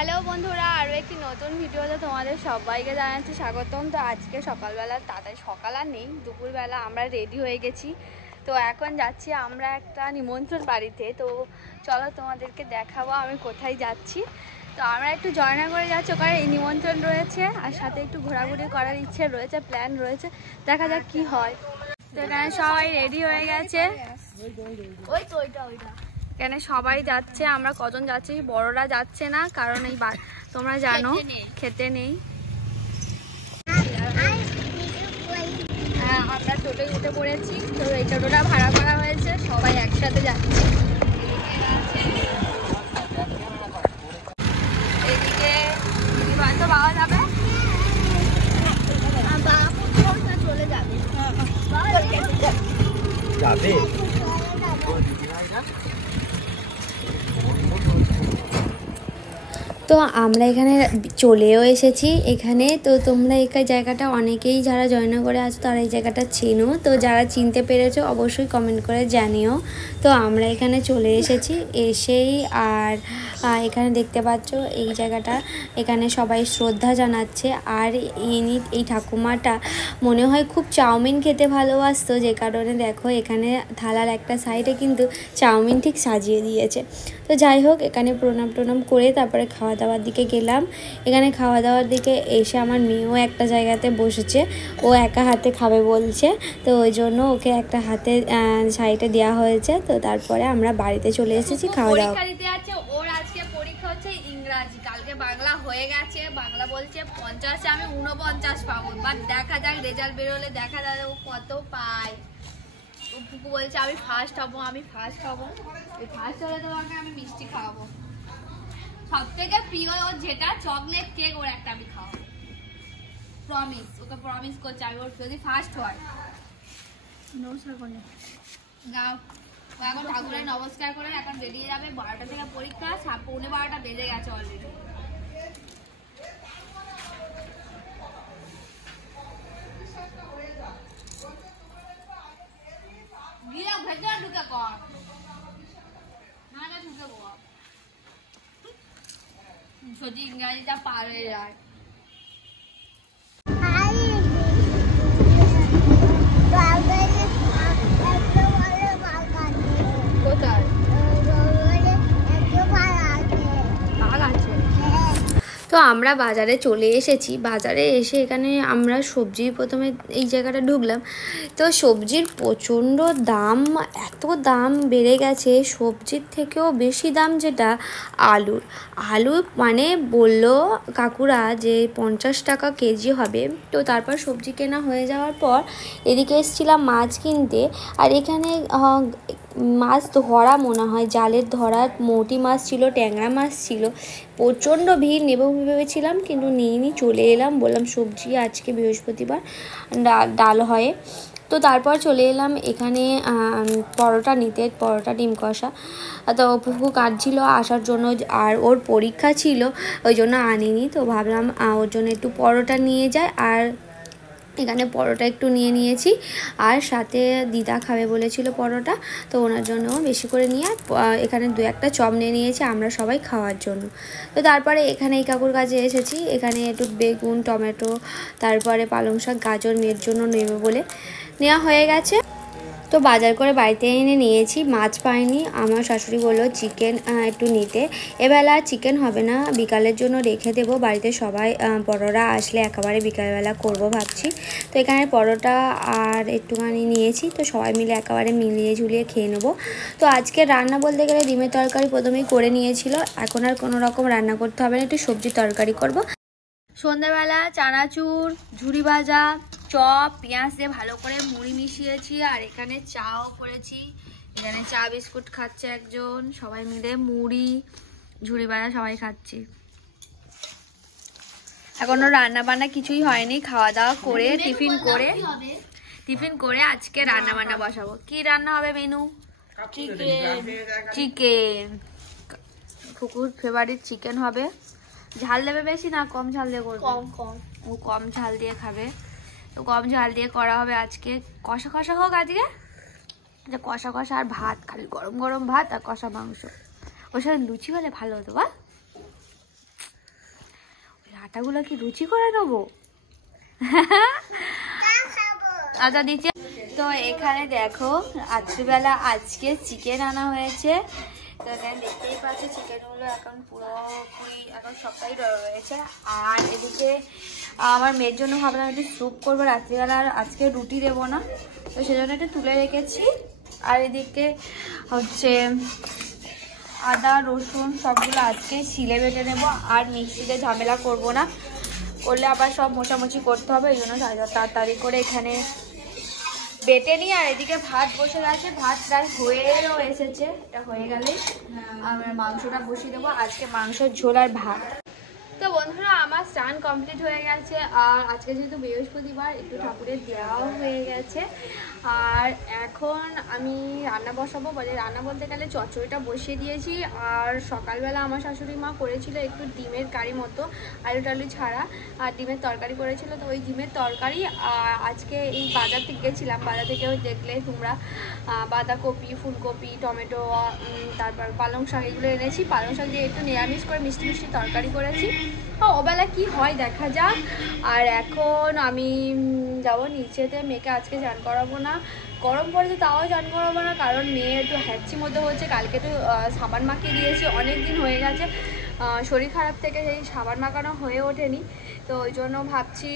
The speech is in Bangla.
হ্যালো বন্ধুরা, আরও একটি নতুন ভিডিওতে তোমাদের সবাইকে জানাচ্ছি স্বাগতম। তো আজকে সকালবেলা তাড়াতাড়ি সকাল আর নেই, দুপুরবেলা আমরা রেডি হয়ে গেছি। তো এখন যাচ্ছি আমরা একটা নিমন্ত্রণ বাড়িতে। তো চলো তোমাদেরকে দেখাবো আমি কোথায় যাচ্ছি। তো আমরা একটু জয়নগরে যাচ্ছি, ওখানে নিমন্ত্রণ রয়েছে আর সাথে একটু ঘোরাঘুরি করার ইচ্ছে রয়েছে, প্ল্যান রয়েছে, দেখা যাক কি হয়। তো এখানে সবাই রেডি হয়ে গেছে, এখানে সবাই যাচ্ছে। আমরা কজন যাচ্ছি, বড়রা যাচ্ছে না, কারণ এই তোমরা জানো খেতে নেই। হ্যাঁ, আমরা টোটোয় উঠে পড়েছি। তো এই টোটোটা ভাড়া করা হয়েছে, সবাই একসাথে যাচ্ছে। এদিকে তো বাবা যাবে, চলে যাবে। তো আমরা এখানে চলেও এসেছি এখানে। তো তোমরা এই জায়গাটা অনেকেই যারা জয়নগরে আছো তারা এই জায়গাটা চেনো, তো যারা চিনতে পেরেছো অবশ্যই কমেন্ট করে জানিও। তো আমরা এখানে চলে এসেছি, এসেই আর এখানে দেখতে পাচ্ছ এই জায়গাটা, এখানে সবাই শ্রদ্ধা জানাচ্ছে। আর এই ঠাকুমাটা মনে হয় খুব চাউমিন খেতে ভালোবাসতো, যে কারণে দেখো এখানে থালার একটা সাইডে কিন্তু চাউমিন ঠিক সাজিয়ে দিয়েছে। তো যাই হোক, এখানে প্রণাম করে তারপরে খাওয়া দাওয়ার দিকে গেলাম। এখানে খাওয়া দাওয়ার দিকে এসে আমার মেয়েও একটা জায়গাতে বসেছে, ও একা হাতে খাবে বলছে, তো ওই জন্য ওকে একটা হাতে সাইডে দেওয়া হয়েছে। তো তারপরে আমরা বাড়িতে চলে এসেছি খাওয়া দাওয়া। ওর আজকে পরীক্ষা হচ্ছে ইংরাজি, কালকে বাংলা হয়ে গেছে। বাংলা বলছে 50, আমি 49 পাবো, বাট দেখা যাক রেজাল্ট বেরোলে দেখা যাবে ও কত পায়। ফুকু বলছে আমি ফার্স্ট হবো, আমি ফার্স্ট হবো। ফার্স্ট হলে তোমাকে আমি মিষ্টি খাওয়াবো। সব থেকে প্রিয় ওর যেটা চকলেট কেক, ওর একটা আমি খাওয়াবো, প্রমিস। ওকে প্রমিস করছি আমি, ওর যদি ফার্স্ট হয়। গাও এখন ঠাকুরের নমস্কার করে এখন বেরিয়ে যাবে। 12টা থেকে পরীক্ষা, 12:15 বেজে গেছে অলরেডি। গিয়ে ভেতরে ঢুকে কর, না ঢুকে বল, যদি ইংরাজিটা পার হয়ে যায়। কোথায় তো আমরা বাজারে চলে এসেছি। বাজারে এসে এখানে আমরা সবজি প্রথমে এই জায়গাটা ঢুকলাম। তো সবজির প্রচণ্ড দাম, এত দাম বেড়ে গেছে, সবজির থেকেও বেশি দাম যেটা আলু মানে বললো কাকুরা যে 50 টাকা কেজি হবে। তো তারপর সবজি কেনা হয়ে যাওয়ার পর এদিকে এসেছিলাম মাছ কিনতে। আর এখানে মাছ ধরা মনে হয় জালের ধরা মৌটি মাছ ছিল, ট্যাংরা মাছ ছিল। প্রচণ্ড ভিড়, নেব ভেবেছিলাম কিন্তু নিইনি, চলে এলাম। বললাম সবজি আজকে বৃহস্পতিবার ডাল হয়। তো তারপর চলে এলাম এখানে পরোটা নিতে, পরোটা ডিম কষা। তো ফুফু কাটছিল আসার জন্য, আর ওর পরীক্ষা ছিল ওই জন্য আনিনি। তো ভাবলাম ওর জন্য একটু পরোটা নিয়ে যায়। আর এখানে পরোটা একটু নিয়ে নিয়েছি, আর সাথে দিদা খাবে বলেছিল পরোটা, তো ওনার জন্য বেশি করে নিয়ে এখানে 2-1টা চপ নিয়ে নিয়েছি আমরা সবাই খাওয়ার জন্য। তো তারপরে এখানে এই কাকুর কাছে এসেছি, এখানে একটু বেগুন, টমেটো, তারপরে পালং শাক, গাজর মেয়ের জন্য নেবে বলে নেওয়া হয়ে গেছে। তো বাজার করে বাড়িতে এনে নিয়েছি। মাছ পাইনি, আমার শাশুড়ি বললো চিকেন একটু নিতে। এবেলা চিকেন হবে না, বিকালের জন্য রেখে দেবো, বাড়িতে সবাই বড়রা আসলে একেবারে বিকালবেলা করব ভাবছি। তো এখানে পরোটা আর একটুখানি নিয়েছি, তো সবাই মিলে একেবারে মিলিয়ে ঝুলিয়ে খেয়ে নেবো। তো আজকে রান্না বলতে গেলে ডিমের তরকারি প্রথমেই করে নিয়েছিল, এখন আর কোনো রকম রান্না করতে হবে না, একটু সবজি তরকারি করব। সন্ধ্যাবেলা চানাচুর, ঝুরি ভাজা, চপ, পেঁয়াজ দিয়ে ভালো করে মুড়ি মিশিয়েছি। আর এখানে চাও করেছি, এখানে চা বিস্কুট খাচ্ছে একজন, সবাই মিলে মুড়ি ঝুরি ভাজা সবাই খাচ্ছি। এখনো রান্না বান্না কিছুই হয়নি, খাওয়া দাওয়া করে টিফিন করে আজকে রান্না বান্না বসাবো। কি রান্না হবে মেনু? চিকেন, ফুকুর ফেভারিট চিকেন হবে। ঝাল দেবে বেশি না কম ঝাল দিয়ে করবে? ও কম ঝাল দিয়ে খাবে, তো কম ঝাল দিয়ে করা হবে আজকে। কষা কষা হোক আজকে, কষা কষা আর ভাত, খালি গরম গরম ভাত আর কষা মাংস, ওর সাথে লুচি হলে ভালো হতো। বা ডাটাগুলো কি রুচি করে নেবো? আচ্ছা দিচ্ছি। তো এখানে দেখো রাত্রিবেলা আজকে চিকেন আনা হয়েছে। তো এখানে দেখতেই পাচ্ছ চিকেনগুলো এখন পুরোপুরি এখন সবটাই রয়েছে। আর এদিকে আমার মেয়ের জন্য ভাবলাম একটু স্যুপ করবো রাত্রিবেলা, আর আজকে রুটি দেবো না, তো সেজন্য একটু তুলে রেখেছি। আর এদিকে হচ্ছে আদা রসুন সবগুলো আজকে শিলে বেটে নেবো, আর মিক্সিতে ঝামেলা করব না, করলে আবার সব মোছামুছি করতে হবে। এই জন্য তাড়াতাড়ি করে এখানে বেটে নিই। আর এদিকে ভাত বসে গেছে, ভাত প্রায় হয়েও এসেছে, এটা হয়ে গেলেই আমরা মাংসটা বসিয়ে দেবো। আজকে মাংসের ঝোল আর ভাত। তো বন্ধুরা আমার স্নান কমপ্লিট হয়ে গেছে, আর আজকে যেহেতু বৃহস্পতিবার একটু ঠাকুরের দেওয়াও হয়ে গেছে। আর এখন আমি রান্না বসাবো, বলে রান্না বলতে গেলে চচ্চড়িটা বসিয়ে দিয়েছি। আর সকালবেলা আমার শাশুড়ি মা করেছিল একটু ডিমের কারি মতো, আলু টালু ছাড়া, আর ডিমের তরকারি করেছিল। তো ওই ডিমের তরকারি আজকে এই বাজার থেকে গেছিলাম, বাজার থেকেও দেখলে তোমরা বাঁধাকপি, ফুলকপি, টমেটো, তারপর পালং শাক এগুলো এনেছি। পালং শাক দিয়ে একটু নিরামিষ করে মিষ্টি মিষ্টি তরকারি করেছি। ওবেলা কি হয় দেখা যাক। আর এখন আমি যাবো নিচেতে, মেয়েকে আজকে চান করাবো না, গরম পড়েছে তাও চান করাবো না, কারণ মেয়ে একটু হ্যাঁচি মতো হচ্ছে। কালকে তো সাবান মাখিয়ে দিয়েছি, অনেক দিন হয়ে গেছে শরীর খারাপ থেকে সেই সাবান মাখানো হয়ে ওঠেনি, তো ওই জন্য ভাবছি